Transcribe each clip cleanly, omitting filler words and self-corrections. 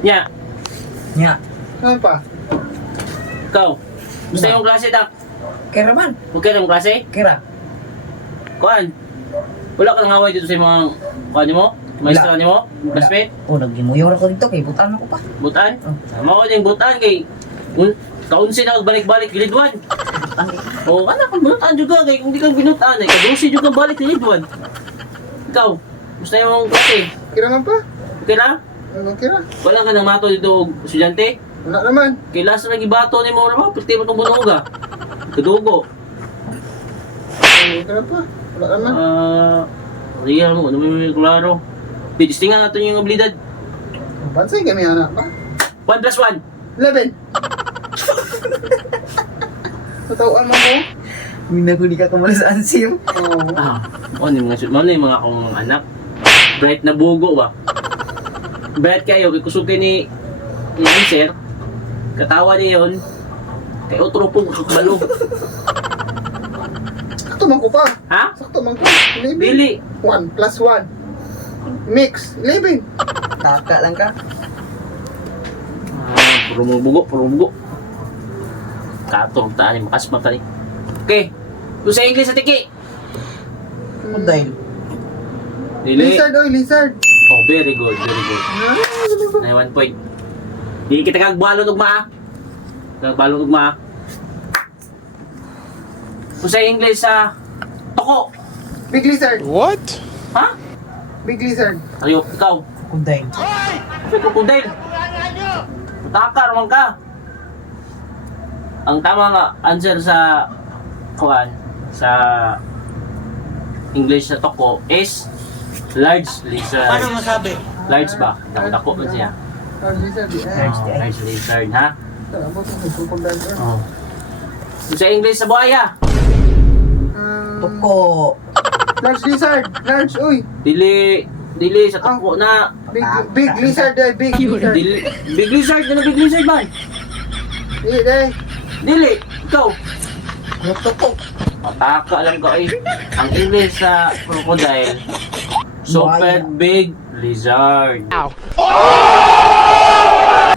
Nya, Nya. Ano pa? ikaw. Gusto yung klase, Dak? Kira man. Okay na yung klase? Kira. Kuan. Wala ka nang away dito sa mga kuan mo? Maestro mo? Classmate? Oh, naggimuyor ako dito kay butan ako pa. Butan? Oh. Mao din butan kay kaunsi na balik-balik grade 1. Butan eh. Oo, kana kang bunutan juga kay kung di ka binutan ay kadusi juga balik grade 1. Ikaw, gusto yung klase? Kira man pa? Okay na? Ano kira? Wala ka nang mato dito og estudyante? Wala naman. Kay last na gibato ni mo ra pati mo tong bunog ah. Kadugo. Ano kira pa? Wala naman. Real mo, ano may klaro. Pidistingan natin yung abilidad. Bansay kami anak pa. 1 plus 1. 11. Tatawan mo ko? Mina ko di ka kumala sa ansim. Oo. Ano yung mga akong mga anak? Bright na bugo ba? Bright kayo, kay kusukin ni sir. Katawa niya yun. Kay otro pong balo. Sakto man ko pa. Ha? Sakto man ko. 11. Dili. 1 plus 1. Mix. 11. Taka lang ka. Puro mong bugo, puro mong bugo. Katong taan ni makasma tani. Okay. Doon sa English sa tiki. Ano dahil? Dili. Lizard, oy, lizard. Oh, very good, very good. Ay, 1 point. Di kita kagbalon ugma. Kagbalon ugma. Doon sa English sa toko. Big lizard. What? Ha? Big lizard. Ayo, ikaw. Ano dahil? Sa crocodile. Taka naman ka. Ang tama nga answer sa kuan sa English sa toko is large lizard. Paano masabi? Large ba? Dako man siya. Lizard. Large lizard, ha? Abot mo ito kung dahil. Oh. Sa English sa buhaya. Tuko. Large lizard. Large, uy. Dili sa toko na. Big lizard, eh. Big lizard. Big lizard, ano big lizard ba? Dili, dahil. Dili, ikaw. Ano tuko? Mataka lang ka eh. Ang English sa crocodile, super big lizard. Ow.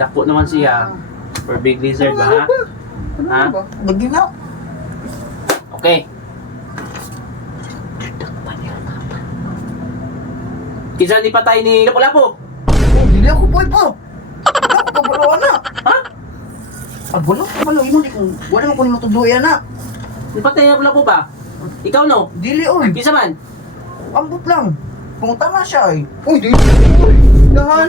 Dako naman siya. Super big lizard ba ha? Ano Ha? ba? Lagi na. Okay. Kinsa ni patay ni Lapu-Lapu? Oh, dili ako boy po. Ako kabalo na. Ha? Kabalo, kabalo. Imo di ko. Wala mo ko ni matuduyan na. Ni patay ni Lapu-Lapu ba? Ikaw no? Dili oy. Kinsa man? Ambot lang. Punta na siya eh. Uy, dili. Uy, dahan.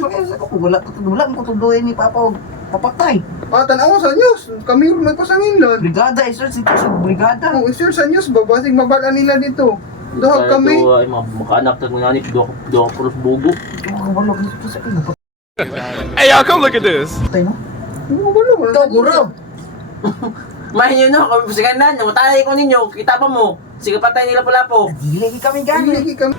Wala mo ko tuduyan ni Papa og papatay. Tanaw sa news. Kami may pasangin lang. Brigada, sir, sa brigada. Oh, sir, sa news, babasig mabala nila dito. Dahag kami. Ito ay makaanak tag mga ni do puros bugo. Ako kabalo ko sa ino. Hey, y'all, come look at this. Patay mo. Ano ba naman? Ikaw, guro. Mahin nyo no, kami pasiganan, namatay ko ninyo, kita pa mo. Sige patay ni Lapu-Lapu. Dili kami gani. Dili kami.